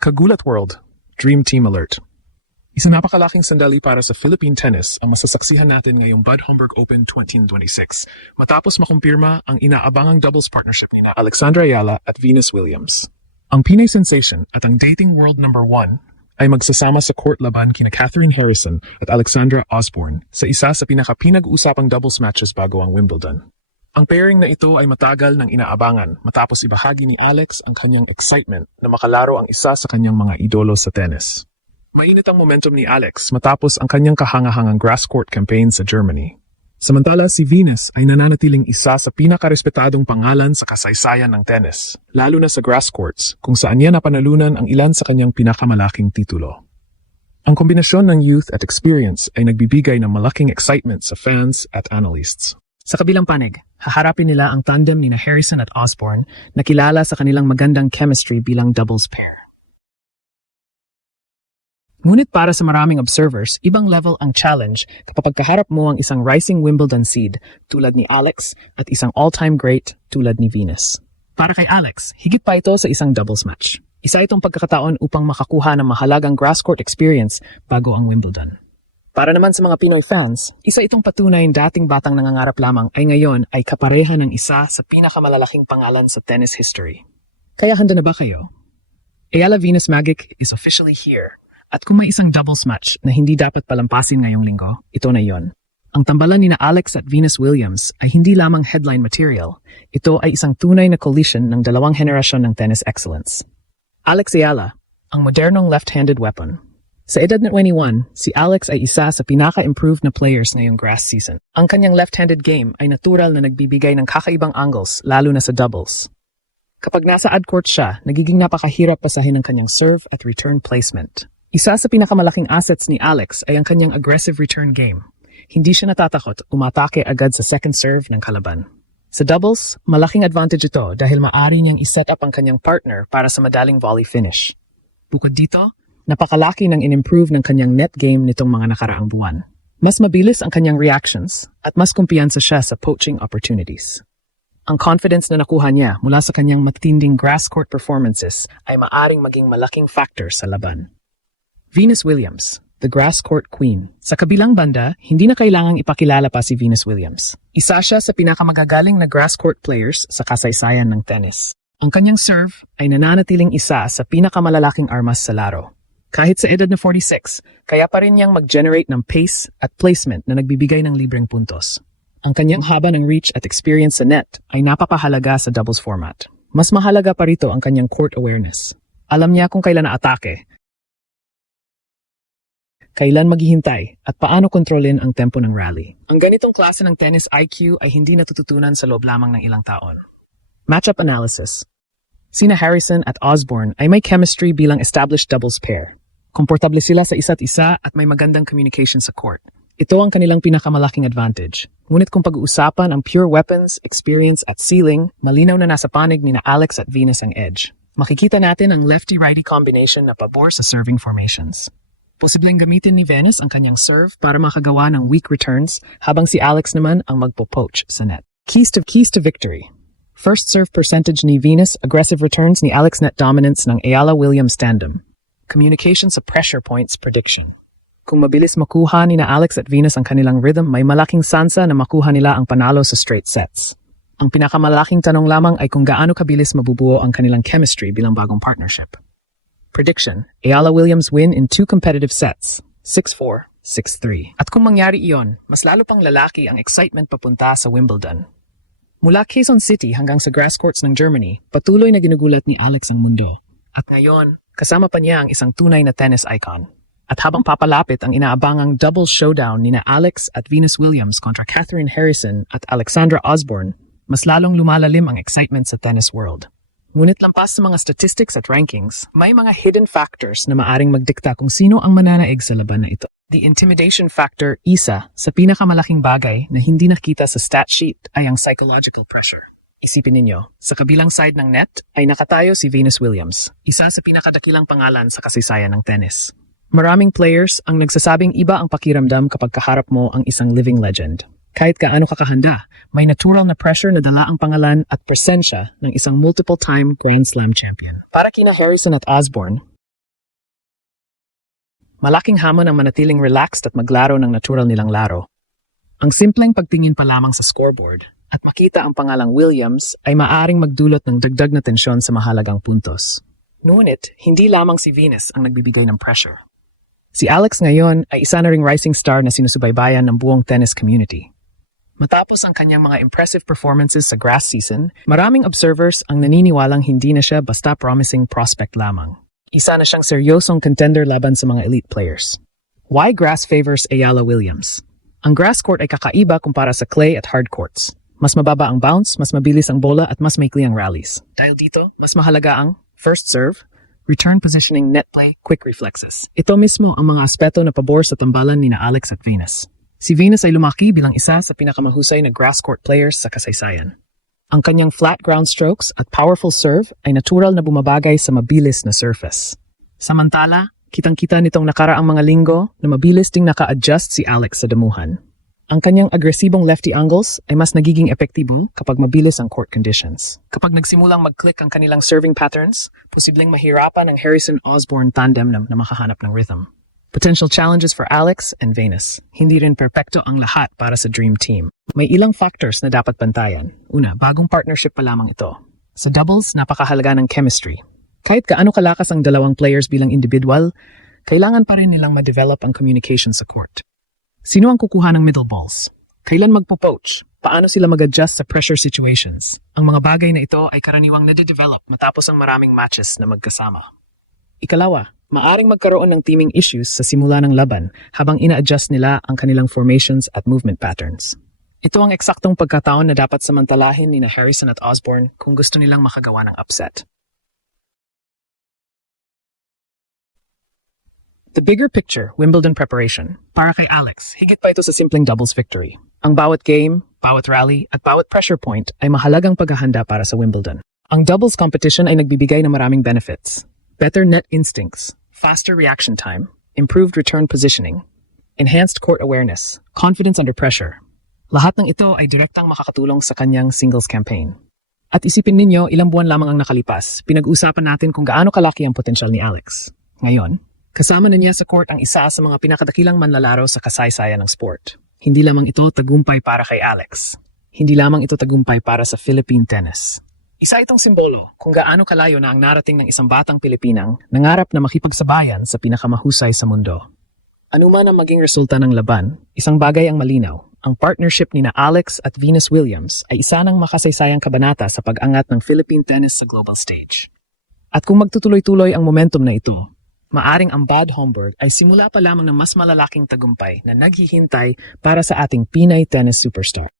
Kagulat World, Dream Team Alert. Isang napakalaking sandali para sa Philippine tennis ang masasaksihan natin ngayong Bud Homburg Open 2026 matapos makumpirma ang inaabangang doubles partnership ni Alexandra Ayala at Venus Williams. Ang Pinay sensation at ang dating world number 1 ay magsasama sa court laban kina Catherine Harrison at Alexandra Osborne sa isa sa pinag-uusapang doubles matches bago ang Wimbledon. Ang pairing na ito ay matagal ng inaabangan matapos ibahagi ni Alex ang kanyang excitement na makalaro ang isa sa kanyang mga idolo sa tennis. Mainit ang momentum ni Alex matapos ang kanyang kahangahangang grass court campaign sa Germany. Samantala si Venus ay nananatiling isa sa pinakarespetadong pangalan sa kasaysayan ng tennis, lalo na sa grass courts kung saan niya napanalunan ang ilan sa kanyang pinakamalaking titulo. Ang kombinasyon ng youth at experience ay nagbibigay ng malaking excitement sa fans at analysts. Sa kabilang panig, haharapin nila ang tandem ni Harrison at Osborne na kilala sa kanilang magandang chemistry bilang doubles pair. Ngunit para sa maraming observers, ibang level ang challenge kapag kaharap mo ang isang rising Wimbledon seed tulad ni Alex at isang all-time great tulad ni Venus. Para kay Alex, higit pa ito sa isang doubles match. Isa itong pagkakataon upang makakuha ng mahalagang grass court experience bago ang Wimbledon. Para naman sa mga Pinoy fans, isa itong patunay dating batang nangangarap lamang ay ngayon ay kapareha ng isa sa pinakamalalaking pangalan sa tennis history. Kaya handa na ba kayo? Ayala Venus Magic is officially here. At kung may isang doubles match na hindi dapat palampasin ngayong linggo, ito na yon. Ang tambalan ni Alex at Venus Williams ay hindi lamang headline material. Ito ay isang tunay na collision ng dalawang henerasyon ng tennis excellence. Alex Ayala, ang modernong left-handed weapon. Sa edad na 21, si Alex ay isa sa pinaka-improved na players ngayong grass season. Ang kanyang left-handed game ay natural na nagbibigay ng kakaibang angles, lalo na sa doubles. Kapag nasa ad-court siya, nagiging napakahirap pasahin ang kanyang serve at return placement. Isa sa pinakamalaking assets ni Alex ay ang kanyang aggressive return game. Hindi siya natatakot umatake agad sa second serve ng kalaban. Sa doubles, malaking advantage ito dahil maaari niyang iset up ang kanyang partner para sa madaling volley finish. Bukod dito, napakalaki ng in-improve ng kanyang net game nitong mga nakaraang buwan. Mas mabilis ang kanyang reactions at mas kumpiyansa siya sa poaching opportunities. Ang confidence na nakuha niya mula sa kanyang matinding grass court performances ay maaring maging malaking factor sa laban. Venus Williams, the grass court queen. Sa kabilang banda, hindi na kailangang ipakilala pa si Venus Williams. Isa siya sa pinakamagagaling na grass court players sa kasaysayan ng tennis. Ang kanyang serve ay nananatiling isa sa pinakamalalaking armas sa laro. Kahit sa edad na 46, kaya pa rin niyang mag-generate ng pace at placement na nagbibigay ng libreng puntos. Ang kanyang haba ng reach at experience sa net ay napapahalaga sa doubles format. Mas mahalaga pa rito ang kanyang court awareness. Alam niya kung kailan na-atake, kailan maghihintay, at paano kontrolin ang tempo ng rally. Ang ganitong klase ng tennis IQ ay hindi natututunan sa loob lamang ng ilang taon. Matchup analysis. Sina Harrison at Osborne ay may chemistry bilang established doubles pair. Komportable sila sa isa't isa at may magandang communication sa court. Ito ang kanilang pinakamalaking advantage. Ngunit kung pag-uusapan ang pure weapons, experience at ceiling, malinaw na nasa panig ni Alex at Venus ang edge. Makikita natin ang lefty-righty combination na pabor sa serving formations. Posibleng gamitin ni Venus ang kanyang serve para makagawa ng weak returns habang si Alex naman ang magpo-poach sa net. Keys to victory. First serve percentage ni Venus, aggressive returns ni Alex, net dominance ng Ayala Williams tandem. Communication sa pressure points prediction. Kung mabilis makuha ni Alex at Venus ang kanilang rhythm, may malaking sansa na makuha nila ang panalo sa straight sets. Ang pinakamalaking tanong lamang ay kung gaano kabilis mabubuo ang kanilang chemistry bilang bagong partnership. Prediction, Ayala Williams win in 2 competitive sets, 6-4, 6-3. At kung mangyari iyon, mas lalo pang lalaki ang excitement papunta sa Wimbledon. Mula Quezon City hanggang sa grass courts ng Germany, patuloy na ginugulat ni Alex ang mundo. At ngayon, kasama pa niya ang isang tunay na tennis icon. At habang papalapit ang inaabangang double showdown ni Alex at Venus Williams kontra Catherine Harrison at Alexandra Osborne, mas lalong lumalalim ang excitement sa tennis world. Ngunit lampas sa mga statistics at rankings, may mga hidden factors na maaring magdikta kung sino ang mananaig sa laban na ito. The intimidation factor, isa sa pinakamalaking bagay na hindi nakita sa stat sheet ay ang psychological pressure. Isipin ninyo, sa kabilang side ng net ay nakatayo si Venus Williams, isa sa pinakadakilang pangalan sa kasaysayan ng tennis. Maraming players ang nagsasabing iba ang pakiramdam kapag kaharap mo ang isang living legend. Kahit gaano kakahanda, may natural na pressure na dala ang pangalan at presensya ng isang multiple-time Grand Slam champion. Para kina Harrison at Osborne, Malaking hamon ang manatiling relaxed at maglaro ng natural nilang laro. Ang simpleng pagtingin pa lamang sa scoreboard at makita ang pangalang Williams ay maaring magdulot ng dagdag na tensyon sa mahalagang puntos. Ngunit, hindi lamang si Venus ang nagbibigay ng pressure. Si Alex ngayon ay isa na ring rising star na sinusubaybayan ng buong tennis community. Matapos ang kanyang mga impressive performances sa grass season, maraming observers ang naniniwalang hindi na siya basta promising prospect lamang. Isa na siyang seryosong contender laban sa mga elite players. Why grass favors Ayala Williams? Ang grass court ay kakaiba kumpara sa clay at hard courts. Mas mababa ang bounce, mas mabilis ang bola at mas maikli ang rallies. Dahil dito, mas mahalaga ang first serve, return positioning, net play, quick reflexes. Ito mismo ang mga aspeto na pabor sa tambalan ni na Alex at Venus. Si Venus ay lumaki bilang isa sa pinakamahusay na grass court players sa kasaysayan. Ang kanyang flat ground strokes at powerful serve ay natural na bumabagay sa mabilis na surface. Samantala, kitang-kita nitong nakaraang mga linggo na mabilis ding naka-adjust si Alex sa damuhan. Ang kanyang agresibong lefty angles ay mas nagiging epektibo kapag mabilis ang court conditions. Kapag nagsimulang mag-click ang kanilang serving patterns, posibleng mahirapan ang Harrison Osborne tandem na makahanap ng rhythm. Potential challenges for Alex and Venus. Hindi rin perpekto ang lahat para sa Dream Team. May ilang factors na dapat bantayan. Una, bagong partnership pa lamang ito. Sa doubles, napakahalaga ng chemistry. Kahit gaano kalakas ang dalawang players bilang individual, kailangan pa rin nilang ma-develop ang communication sa court. Sino ang kukuha ng middle balls? Kailan magpo-poach? Paano sila mag-adjust sa pressure situations? Ang mga bagay na ito ay karaniwang nade-develop matapos ang maraming matches na magkasama. Ikalawa, maaring magkaroon ng teaming issues sa simula ng laban habang ina-adjust nila ang kanilang formations at movement patterns. Ito ang eksaktong pagkataon na dapat samantalahin ni na Harrison at Osborne kung gusto nilang makagawa ng upset. The bigger picture, Wimbledon preparation. Para kay Alex, higit pa ito sa simpleng doubles victory. Ang bawat game, bawat rally, at bawat pressure point ay mahalagang paghahanda para sa Wimbledon. Ang doubles competition ay nagbibigay ng maraming benefits. Better net instincts, faster reaction time, improved return positioning, enhanced court awareness, confidence under pressure. Lahat ng ito ay direktang makakatulong sa kanyang singles campaign. At isipin ninyo, ilang buwan lamang ang nakalipas, pinag-uusapan natin kung gaano kalaki ang potensyal ni Alex. Ngayon, kasama na niya sa court ang isa sa mga pinakadakilang manlalaro sa kasaysayan ng sport. Hindi lamang ito tagumpay para kay Alex. Hindi lamang ito tagumpay para sa Philippine tennis. Isa itong simbolo kung gaano kalayo na ang narating ng isang batang Pilipinang nangarap na makipagsabayan sa pinakamahusay sa mundo. Ano man ang maging resulta ng laban, isang bagay ang malinaw. Ang partnership ni na Alex at Venus Williams ay isa ng makasaysayang kabanata sa pag-angat ng Philippine tennis sa global stage. At kung magtutuloy-tuloy ang momentum na ito, maaring ang Bad Homburg ay simula pa lamang ng mas malalaking tagumpay na naghihintay para sa ating Pinay tennis superstar.